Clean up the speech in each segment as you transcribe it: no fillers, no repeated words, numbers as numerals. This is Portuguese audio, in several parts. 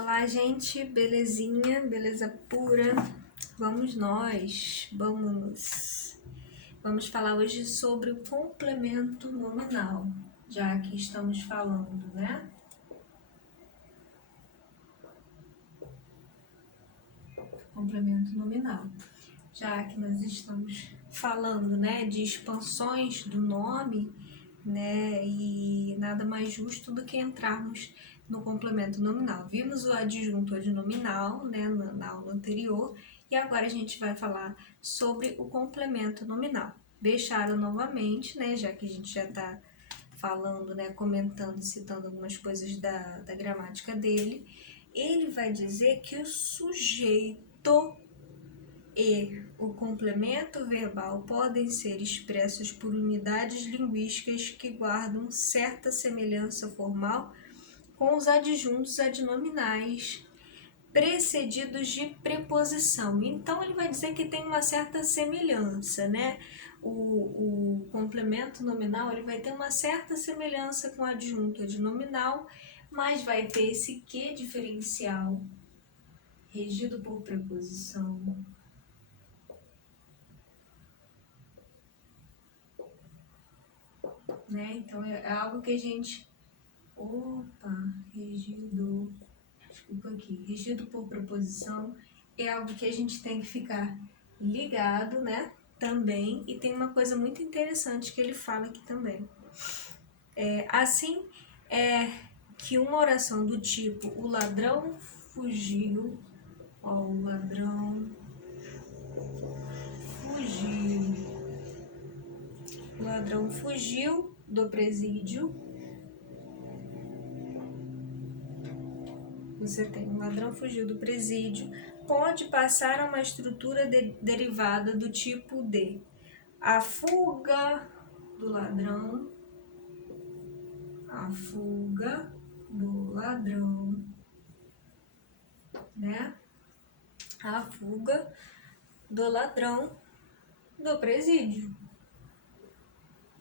Olá, gente, belezinha, beleza pura? Vamos falar hoje sobre o complemento nominal, já que estamos falando, né? Complemento nominal. Já que nós estamos falando, né, de expansões do nome, né, e nada mais justo do que entrarmos no complemento nominal. Vimos o adjunto adnominal, né, na aula anterior, e agora a gente vai falar sobre o complemento nominal. Deixaram novamente, né, já que a gente já está falando, né, comentando, citando algumas coisas da gramática dele, ele vai dizer que o sujeito e o complemento verbal podem ser expressos por unidades linguísticas que guardam certa semelhança formal com os adjuntos adnominais precedidos de preposição. Então, ele vai dizer que tem uma certa semelhança, né? O complemento nominal ele vai ter uma certa semelhança com o adjunto adnominal, mas vai ter esse que diferencial regido por preposição. Né? Então, é algo que a gente... regido por preposição é algo que a gente tem que ficar ligado, né? Também, e tem uma coisa muito interessante que ele fala aqui também. Assim, que uma oração do tipo o ladrão fugiu, o ladrão fugiu do presídio. Você tem um ladrão fugiu do presídio, pode passar a uma estrutura derivada do tipo de a fuga do ladrão, né? A fuga do ladrão do presídio.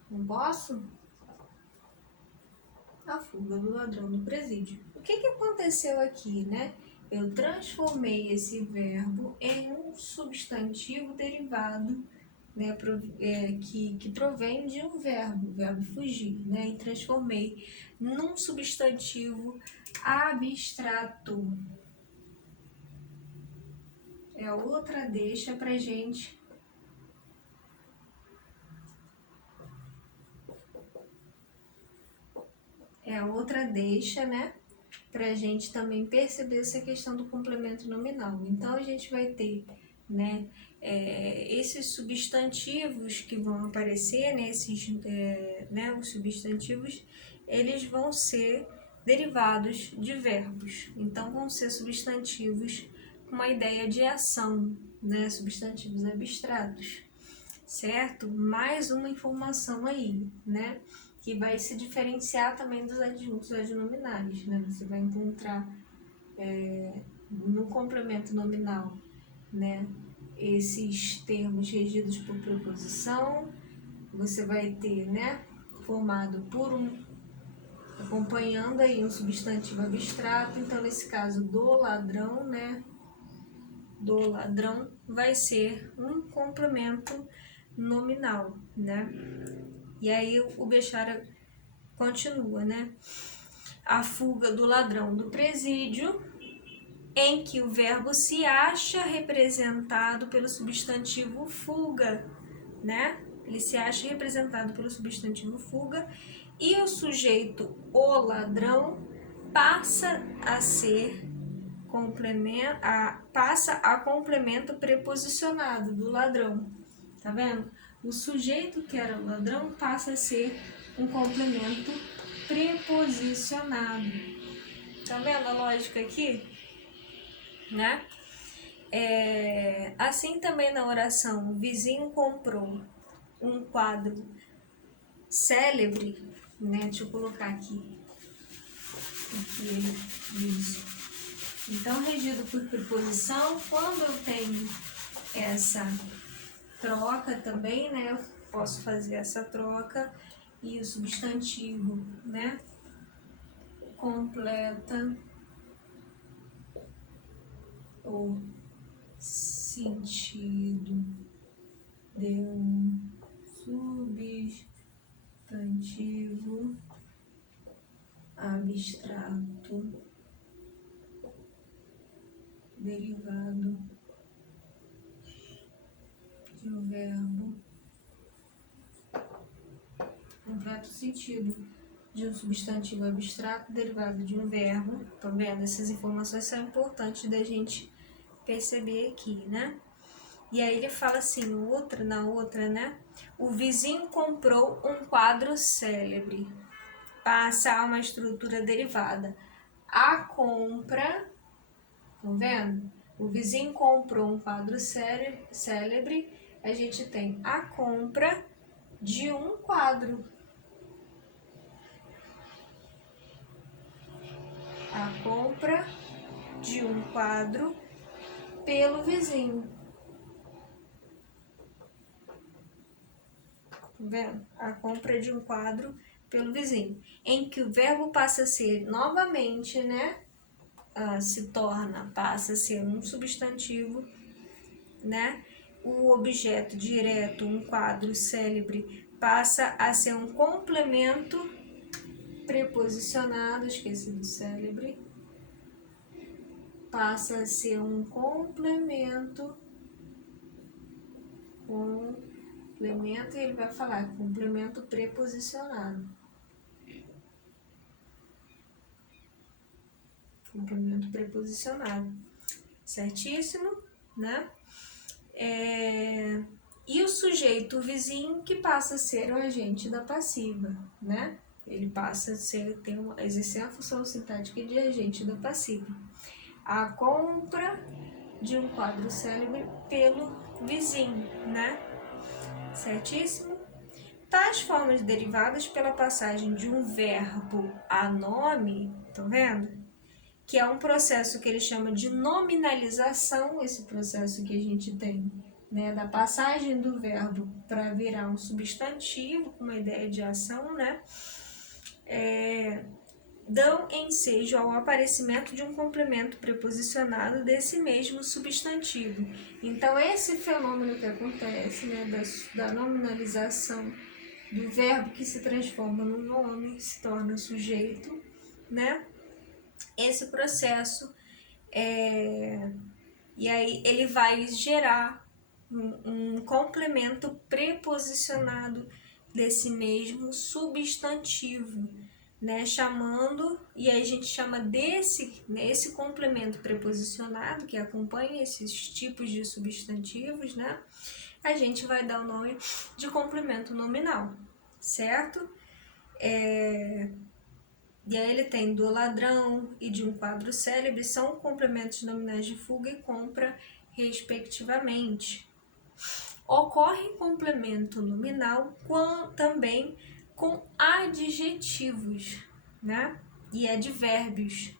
Não posso? A fuga do ladrão do presídio. O que aconteceu aqui, né? Eu transformei esse verbo em um substantivo derivado, né, que provém de um verbo, o verbo fugir, né? E transformei num substantivo abstrato. É outra deixa pra gente né? Pra gente também perceber essa questão do complemento nominal. Então, a gente vai ter, né, esses substantivos que vão aparecer, né, os substantivos, eles vão ser derivados de verbos. Então, vão ser substantivos com uma ideia de ação, né, substantivos abstratos, certo? Mais uma informação aí, né? Que vai se diferenciar também dos adjuntos adnominais, né? Você vai encontrar no complemento nominal, né, esses termos regidos por preposição, você vai ter, né, formado por acompanhando aí um substantivo abstrato. Então, nesse caso do ladrão, né, do ladrão vai ser um complemento nominal, né? E aí o Bechara continua, né? A fuga do ladrão do presídio, em que o verbo se acha representado pelo substantivo fuga, né? Ele se acha representado pelo substantivo fuga e o sujeito, o ladrão, passa a complemento preposicionado do ladrão. Tá vendo? O sujeito que era o ladrão passa a ser um complemento preposicionado. Tá vendo a lógica aqui? Né? Assim também na oração, o vizinho comprou um quadro célebre, né? Deixa eu colocar aqui ele diz. Então, regido por preposição, quando eu tenho essa troca também, né? Eu posso fazer essa troca e o substantivo, né? Completa o sentido de um substantivo abstrato derivado de um verbo. Completo sentido de um substantivo abstrato derivado de um verbo. Tá vendo? Essas informações são importantes da gente perceber aqui, né? E aí ele fala assim, na outra, né? O vizinho comprou um quadro célebre. Passa a uma estrutura derivada. A compra, estão vendo? O vizinho comprou um quadro célebre. A gente tem a compra de um quadro. A compra de um quadro pelo vizinho. Tá vendo? A compra de um quadro pelo vizinho. Em que o verbo passa a ser novamente, né? Passa a ser um substantivo, né? O objeto direto, um quadro célebre, passa a ser um complemento preposicionado, esqueci do célebre, passa a ser um complemento, e ele vai falar complemento preposicionado. Complemento preposicionado. Certíssimo, né? E o sujeito vizinho que passa a ser o agente da passiva, né? Ele passa a ser, exercer a função sintática de agente da passiva. A compra de um quadro célebre pelo vizinho, né? Certíssimo? Tais formas derivadas pela passagem de um verbo a nome, estão vendo? Que é um processo que ele chama de nominalização, esse processo que a gente tem, né, da passagem do verbo para virar um substantivo com uma ideia de ação, né, dão ensejo ao aparecimento de um complemento preposicionado desse mesmo substantivo. Então, esse fenômeno que acontece, né, da nominalização do verbo que se transforma no nome, se torna sujeito, né, esse processo e aí ele vai gerar um complemento preposicionado desse mesmo substantivo, né? Chamando, e aí a gente chama esse complemento preposicionado que acompanha esses tipos de substantivos, né? A gente vai dar o nome de complemento nominal, certo? E aí ele tem do ladrão e de um quadro célebre, são complementos nominais de fuga e compra, respectivamente. Ocorre complemento nominal também com adjetivos, né? E advérbios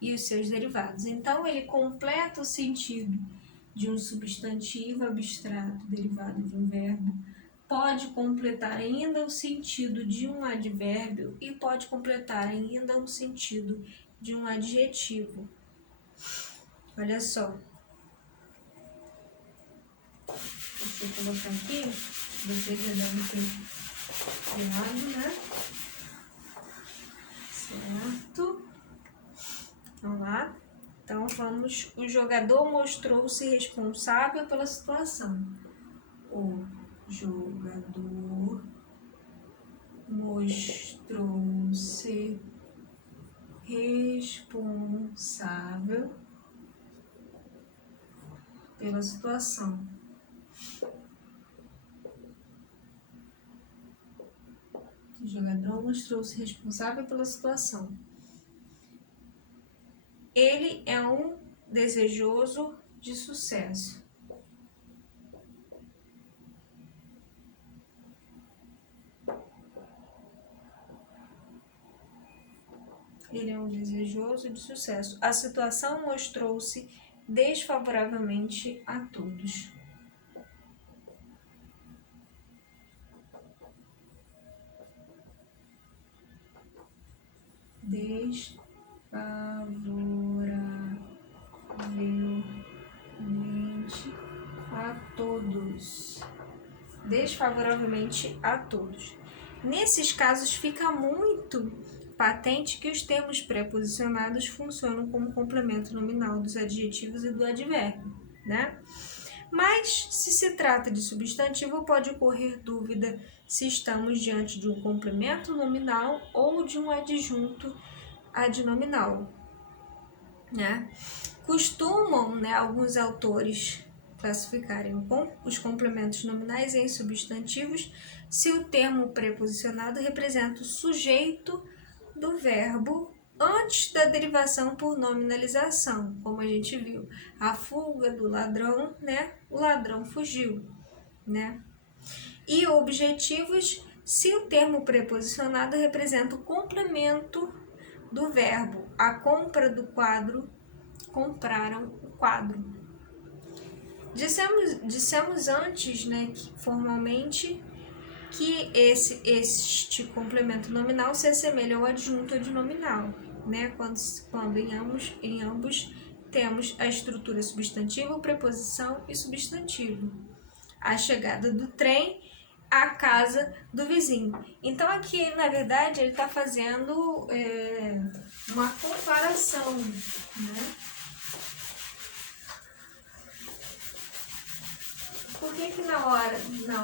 e os seus derivados. Então, ele completa o sentido de um substantivo abstrato derivado de um verbo, pode completar ainda o sentido de um advérbio e pode completar ainda o sentido de um adjetivo. Olha só. Deixa eu colocar aqui, vocês já devem ter criado, né? Certo. Vamos lá. Então, vamos. O jogador mostrou-se responsável pela situação. O jogador mostrou-se responsável pela situação. O jogador mostrou-se responsável pela situação. Ele é um desejoso de sucesso. Ele é um desejoso de sucesso. A situação mostrou-se desfavoravelmente a todos. Desfavoravelmente desfavoravelmente a todos. Nesses casos, fica muito patente que os termos preposicionados funcionam como complemento nominal dos adjetivos e do advérbio, né? Mas, se se trata de substantivo, pode ocorrer dúvida se estamos diante de um complemento nominal ou de um adjunto adnominal, né? Costumam, né, alguns autores classificarem os complementos nominais em substantivos se o termo preposicionado representa o sujeito do verbo antes da derivação por nominalização, como a gente viu, a fuga do ladrão, né? O ladrão fugiu, né? E objetivos se o termo preposicionado representa o complemento do verbo, a compra do quadro, compraram o quadro. Dissemos antes, né, que formalmente, que este complemento nominal se assemelha ao adjunto adnominal, né, quando em ambos temos a estrutura substantivo, preposição e substantivo. A chegada do trem, a casa do vizinho. Então aqui, na verdade, ele está fazendo uma comparação, né? Por que na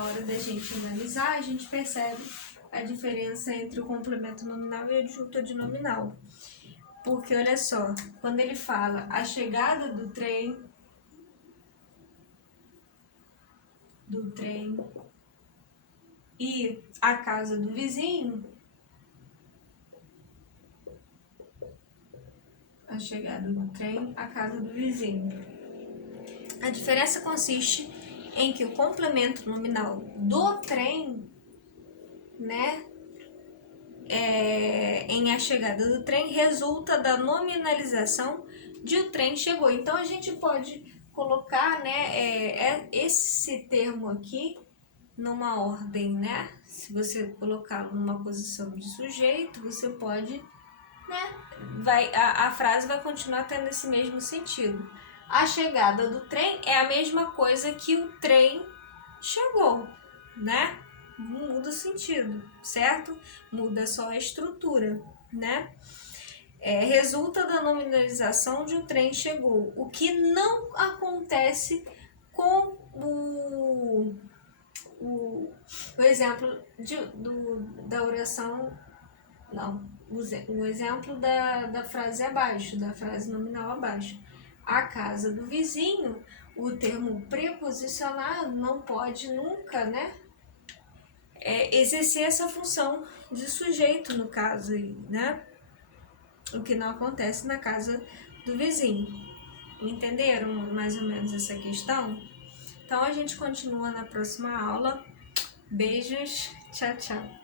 hora da gente analisar, a gente percebe a diferença entre o complemento nominal e o adjunto adnominal? Porque, olha só, quando ele fala a chegada do trem e a casa do vizinho, a chegada do trem, a casa do vizinho. A diferença consiste em que o complemento nominal do trem, né, em a chegada do trem, resulta da nominalização de o trem chegou. Então, a gente pode colocar, né, esse termo aqui numa ordem, né? Se você colocá-lo numa posição de sujeito, você pode, né, a frase vai continuar tendo esse mesmo sentido. A chegada do trem é a mesma coisa que o trem chegou, né? Não muda o sentido, certo? Muda só a estrutura, né? Resulta da nominalização de o trem chegou, o que não acontece com o exemplo da oração, não, o exemplo da frase abaixo, da frase nominal abaixo. A casa do vizinho, o termo preposicionado não pode nunca, né, exercer essa função de sujeito no caso aí, né? O que não acontece na casa do vizinho. Entenderam mais ou menos essa questão? Então a gente continua na próxima aula. Beijos, tchau, tchau.